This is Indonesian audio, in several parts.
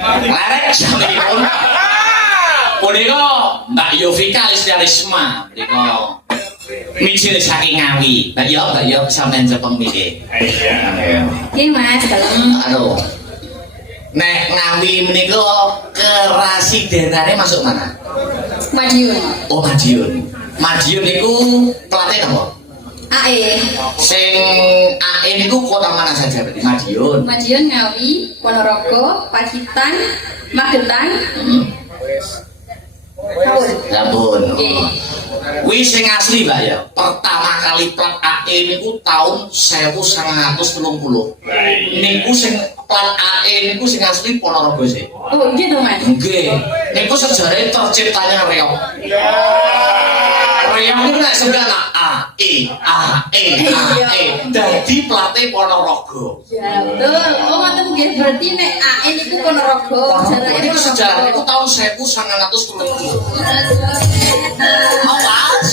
Larek sampun. Punika Mbak Yovika Listiarisma punika mijil saking Ngawi. Mbak Yo sampeyan cepeng mikir. Nggih Mas, dalem. Aduh. Nek Ngawi menika kerasidenane masuk mana? Madiun. Oh, Madiun. Madiun niku pelatih apa? AE. Sing AE niku kota mana saja berarti? Madiun. Madiun, Ngawi, Ponorogo, Pacitan, Magetan. Lampun. Nggih. Kuwi sing asli, Mbak ya. Pertama kali plat AE niku tahun 1930. Niku sing plat AE niku sing asli Ponorogo sih. Oh, nggih to Mas. Nggih. Niku sejarah terciptanya reog. Reog niku nek sebenarnya AE. Dadi plate Ponorogo. Ya, betul. Oh, ngoten nggih berarti nek AE niku Ponorogo. Niku sejarah niku tahun 1930. Awas.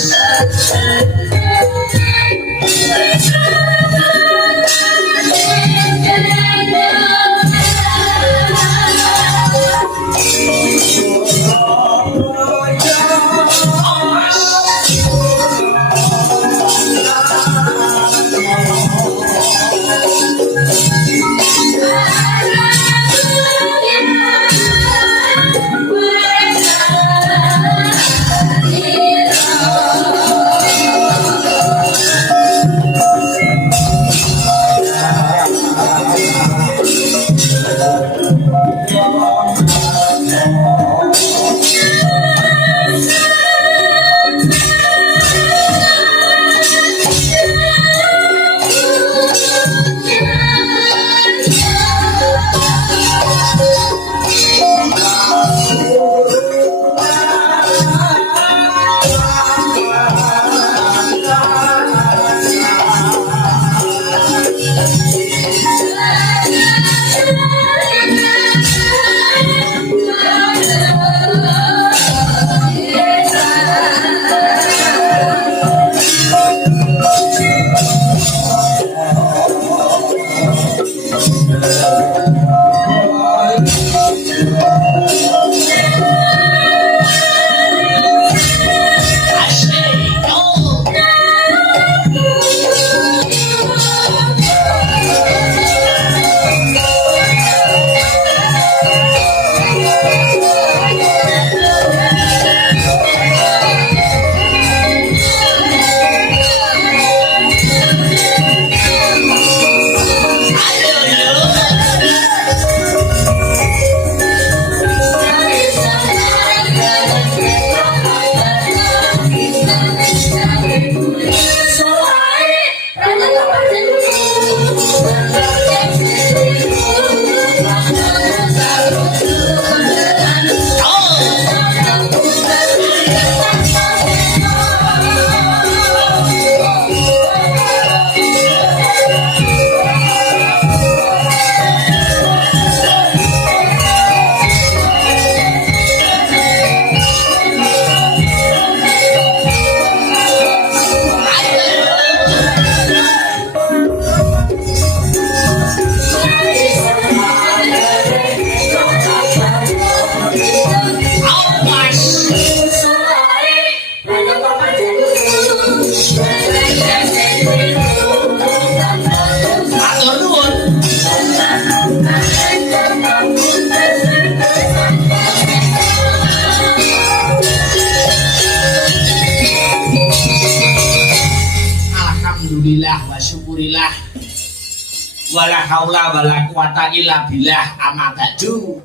Wala haula wala quwata illa billah amma ba'du.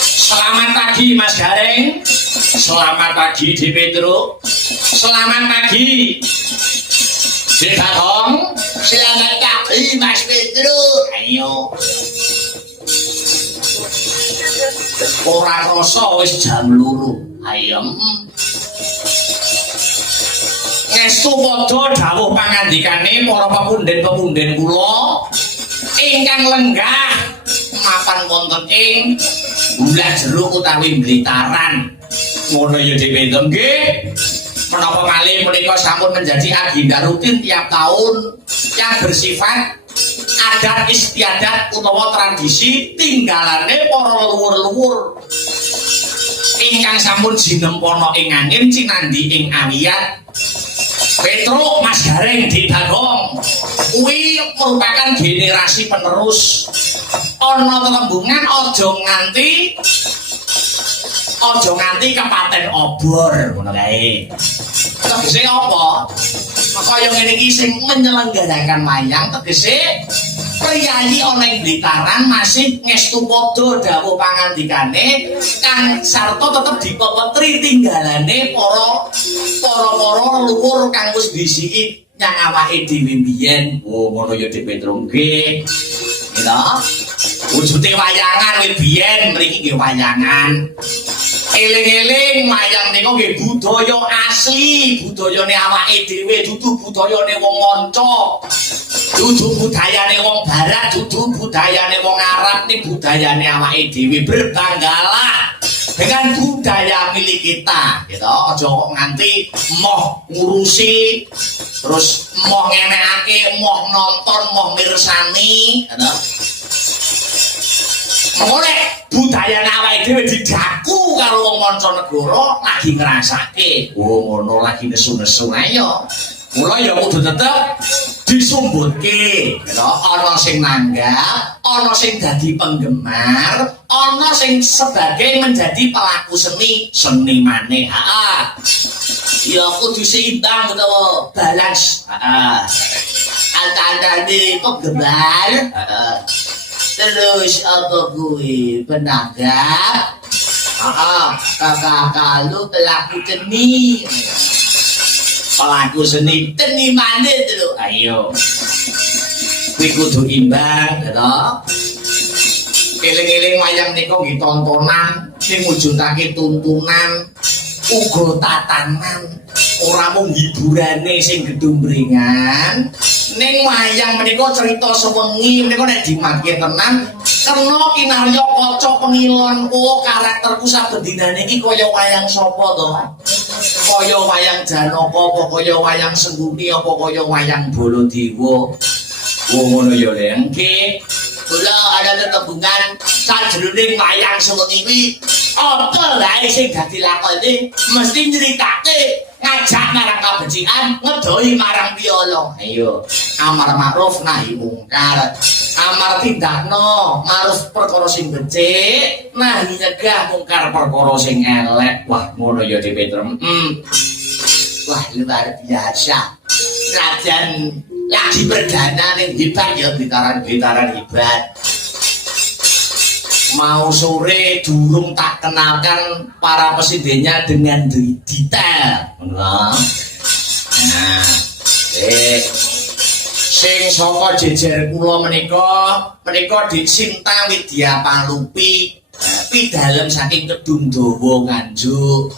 Selamat pagi Mas Gareng. Selamat pagi Di Petro. Selamat pagi Di Bagong. Selamat pagi Mas Petro. Ayo. Ora rasa wis jam 2. Ayo. Ngestu padha dawuh pangandikane para pepunden-pepunden kula ingkang lenggah mapan wonten ing Bulah Jeruk utawi Blitaran. Ngono ya dhewe nggih. Menapa malih menika sampun menjadi agenda rutin tiap tahun yang bersifat adat istiadat utawa tradisi tinggalane para leluhur-leluhur ingkang sampun jinempono ing angin cinandi ing awiyat Petruk Mas Gareng di Bagong kuwi merupakan generasi penerus ana tetembungan aja nganti kepaten obor ngono kae tegese apa kaya ngene iki sing menyelenggarakan wayang tegese priyayi ana ing Blitar masih ngestu padha dawuh pangandikane kang sarta tetep dipepetri tinggalane para leluhur kang wis disiki nyang awake dhewe biyen. Oh ngono ya Dik Petruk nggih. Gitu. Wujude wayangan wit biyen mriki nggih wayangan. Eling-eling wayang niku nggih budaya asli, budayane awake dhewe, dudu budayane wong manca. Dudu budayane wong barat, dudu budayane wong Arab, ini budayane awake dhewe. Berbanggalah dengan budaya milik kita, gitu. Aja kok nganti moh ngurusi, terus moh ngenekake, moh nonton, moh mirsani, gitu. Mulai budaya awake dhewe didaku karo wong mancanegara lagi ngrasake. Oh ngono lagi nesu-nesu ayo. Mula ya kudu tetep disumbutke. Gitu. Ana sing nanggap, ana sing dadi penggemar, ana sing sebagai menjadi pelaku senimane. Heeh. Ya kudu seimbang utawa balance. Heeh. Antara penggemar, heeh. Terus apa gue penanggap kakak lu pelaku seni mana tuh ayo gue kudu imbang gitu eling-eling wayang niko tontonan sing mujudake tuntunan uga tatanan ora mung hiburane sing gedhumbrengan ning wayang menika cerita sewengi menika nek dimakke tenan kena kinarya kaca pengilon oh karakterku sabendinane iki kaya wayang sapa to kaya wayang Janaka apa kaya wayang Sengkuni apa kaya wayang Baladewa oh ngono ya lengke kula ada tetembungan sajroning wayang sewengi kuwi apa wae sing dadi lakone mesti nyritake ngajak marang kabecikan ngedoi marang piolo ayo amar ma'ruf nahi mungkar amar tindakno ma'ruf perkara sing becik nahi nyegah mungkar perkara sing elek wah ngono ya Dik Petruk wah luar biasa kerajaan lagi perdana ning hebat ya gitaran hebat mau sore durung tak kenalkan para presidennya dengan detail. Nah, sing saka jejer kula menika Sinta Widya Palupi pidalem saking Kedung Dawa Nganjuk.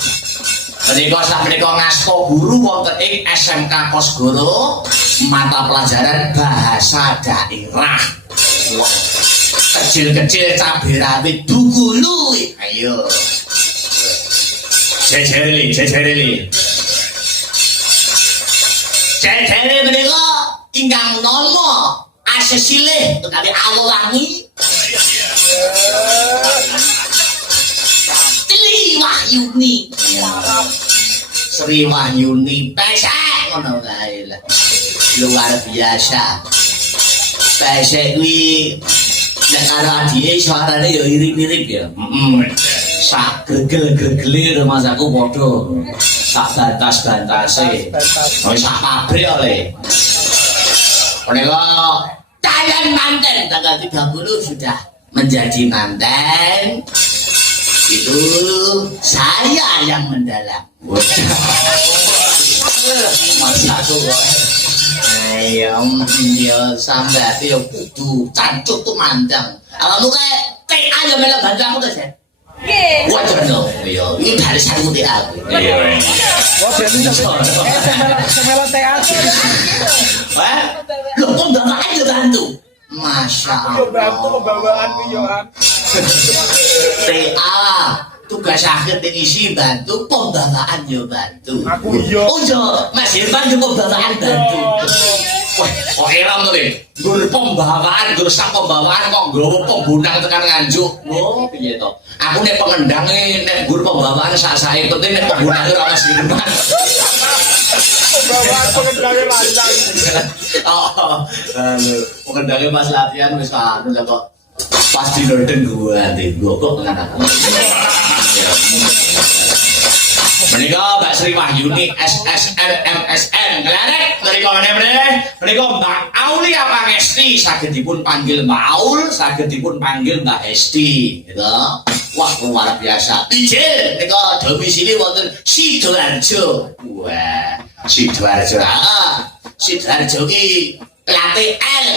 Menika ngasto guru wonten ing SMK Kosgoro mata pelajaran bahasa daerah. Kecil-kecil cabai rawit dugulu ayo jejerili menika ingkang nama asesilih utawi awangi Sri Wahyuni pesek ngono kae luar biasa pesek kuwi nek karo adike suarane ya irip-irip ya. Sak gregel-gregele rumasaku padha. Sak bantas-bantase. Wis sak pabrik oleh. Menika tayang manten tanggal 30 sudah menjadi manten. Itu saya yang mendalam. Masa tuh. Ayo, dia sambat dia kudu cancuk tuh mandang. Alamu kayak TA ya mela bantu aku tuh ya. Wajar dong, iya. Ini dari satu TA. Iya. Wah, berarti semela TA. Wah, lo kok bapak aja bantu. Masya Allah. Bantu pembawaan videoan. TA. Tugas akhir isi bantu pembawaan yo bantu. Aku iya. Oh iya, Mas Irfan juga pembawaan bantu. Wah, kok eram to, Dik? Gur pembawaan, gur sak pembawaan kok nggawa pembunang tekan Nganjuk. Oh, piye to? Aku nek pengendange nek gur pembawaan sak-sake penting nek pembunange ora mesti depan. Pembawaan pengendali lancar. Oh, pengendangnya pas latihan wis anu lah kok pas di London gua kok ngana. Menika Mbak Sri Wahyuni SSN MSN kelarek menika menika Mbak Aulia Pangesti saged dipun panggil Mbak Aul, saged dipun panggil Mbak Hesti gitu. Wah luar biasa. Ijil menika domisili wonten Sidoarjo. Wah, Sidoarjo. Sidoarjo ki pelatih L.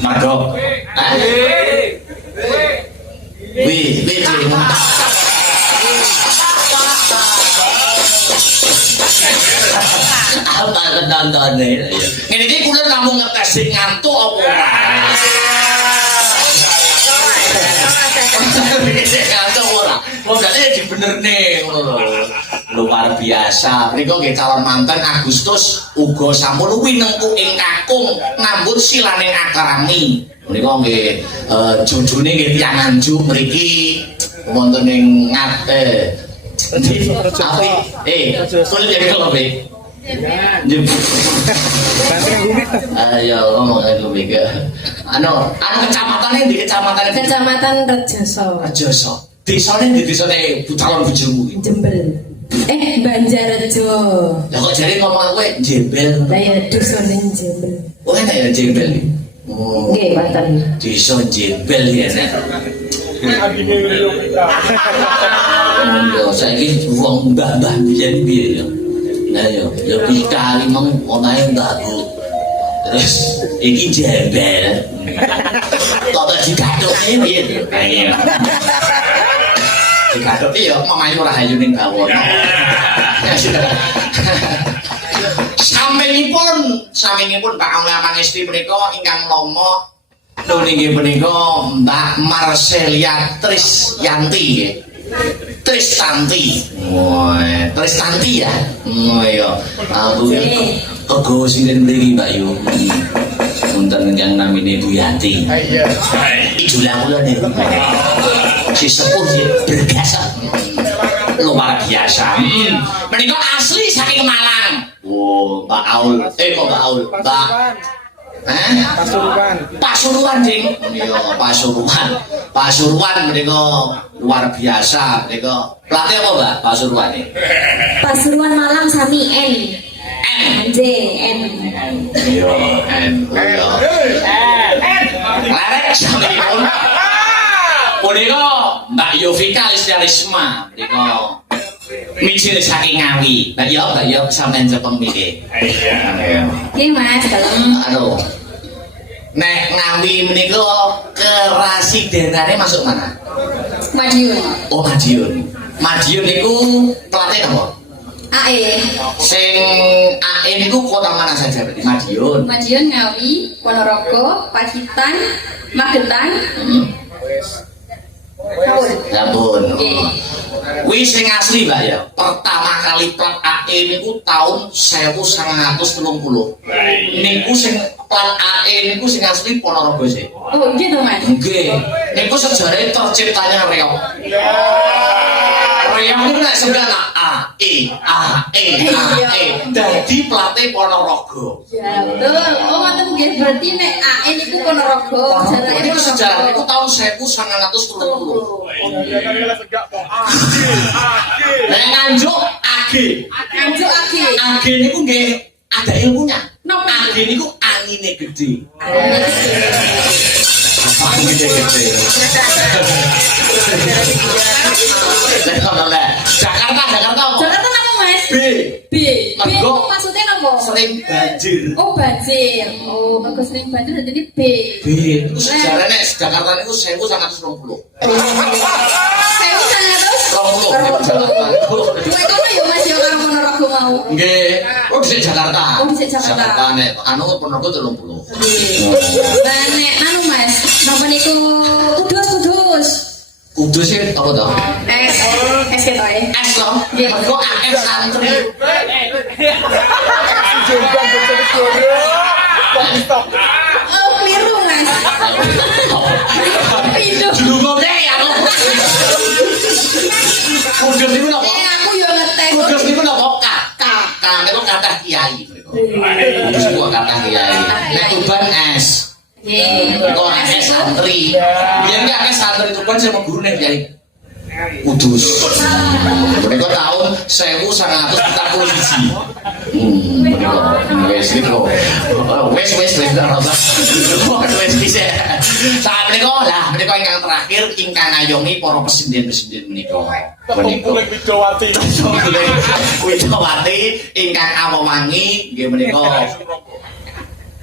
Madok. Wih. Apa nontonnya? Ini dia kudu namung ngetes sing ngantuk apa ora? Ngantuk ora? Wong dadi dibenerne ngono lho. Luar biasa. Mriko nggih calon manten Agustus uga sampun winengku ing kakung ngambut silaning akarami. Mriko nggih jujune nggih tiyang Nganjuk mriki wonten ing ngate. Api, kulit jadi kalau baik. Ayo ngomong lagi Mega. Anu kecamatan di Kecamatan Rejoso. Rejoso. Desane di desane calon bojomu. Jembel. Banjarjo. Lah kok jare ngomong kowe jembel. Lah ya dosane jembel. Oh enak ya jembel. Oh. Nggih, mboten. Desa jembel ya nek. Yo saiki wong mbah-mbah biyen piye yo. Nah yo kali mong omahe mbahku. Terus iki jembel. Kok dikatoke piye to? Ayo. Dikatoke yo omahe ora hayu ning bawono. Sampinipun Pak Aulia Pangesti menika ingkang lomo nggih menika Mbak Marcelia Trisyanti nggih. Tristanti. Wah, Tristanti ya. Oh iya. Aku kok sinten mriki Mbak Yu. Wonten yang namine Bu Yanti. Iya. Idola kula niku. Si sepuh bergasa. Luar biasa. Menika asli saking Malang. Oh, Mbak Aul. Kok Mbak Aul? Mbak Pasuruan ding. Iya, Pasuruan menika luar biasa menika. Pelatih apa, Mbak? Pasuruan iki. Pasuruan Malang sami N. N. Iya, N. Larek sampun. Punika Mbak Yovika Listiarisma menika mijil saking Ngawi. Mbak Yo sampean cepeng mriki. Iya. Nggih, Mas, dalem. Aduh. Nek Ngawi menika kerasidenane masuk mana? Madiun. Oh, Madiun. Madiun niku pelatih apa? AE. Sing AE niku kota mana saja berarti? Madiun. Madiun, Ngawi, Ponorogo, Pacitan, Magetan. Sampun. Nggih. Kuwi sing asli, Mbak ya. Pertama kali plat AE niku tahun 1930. Niku sing plat AE niku sing asli Ponorogo sih. Oh, nggih to, Mas. Nggih. Niku sejarah terciptanya reog. Reog niku nek sebenarnya AE. Dadi pelatih Ponorogo. Ya, betul. Oh, ngoten nggih. Berarti nek AE niku Ponorogo. Niku sejarah niku tahun 1930. Nek Nganjuk AG. AG niku nggih ada ilmunya. AG niku angine gede. Angine gede. Jakarta apa? Jakarta apa, Mas? B. Itu maksudnya apa? Sering banjir. Oh, banjir. Oh, bagus sering banjir jadi B. Itu sejarah nek Jakarta niku 1920. Saya sangat terus. Duwe kono ya Mas ya karo Ponorogo mau. Nggih. Oh, di Jakarta. Oh, di Jakarta. Jakarta nek anu Ponorogo 30. Lah nek anu Mas, napa niku Kudus. Kudus sih apa to? Es ketoke. Es loh. Mergo AF santri. Jombang betul-betul. Oh, keliru mas. Pindu. Jurungnya ya lo. Kudus itu apa? Aku yo ngetes. Kudus itu apa? Kakak itu kata kiai. Kudus itu kata kiai. Nek Tuban es. Kok es santri. Biar nggak es santri Tuban sama guru nih kiai. Kudus. Mereka tahun 1941. Wes itu. Wes bisa. Saat mereka lah, mereka yang terakhir ingkang ngayomi para presiden menika. Kumpul Widowati. Widowati ingkang awewangi nggih menika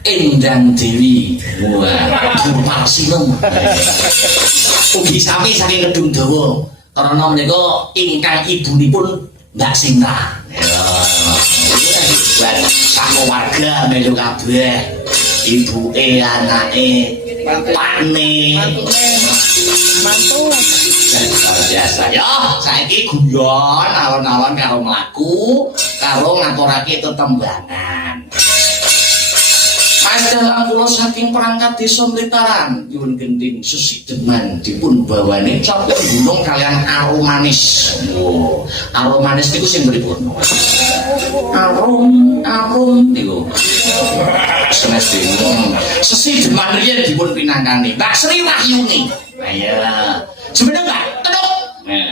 Endang Dewi. Wah, Durparsinem. Ugi sami saking Kedung Dawa. Karena menika ingkang ibunipun Mbak Sinta. Ya. Sak warga melu kabeh. Ibuke, anake, pakne, Mantu. luar biasa ya. Saiki guyon alon-alon karo mlaku, karo ngaturake tetembangan. Mas dalam kula saking perangkat desa Mletaran nyuwun gending Sesideman dipun bawane coklat gunung kalian aromanis. Oh, aromanis niku sing pripun? Arum niku. Semestinya Sesideman riyen dipun pinangkani Mbak Sri Wahyuni. Nah ya. Sebenarnya enggak? Teduk. Nah.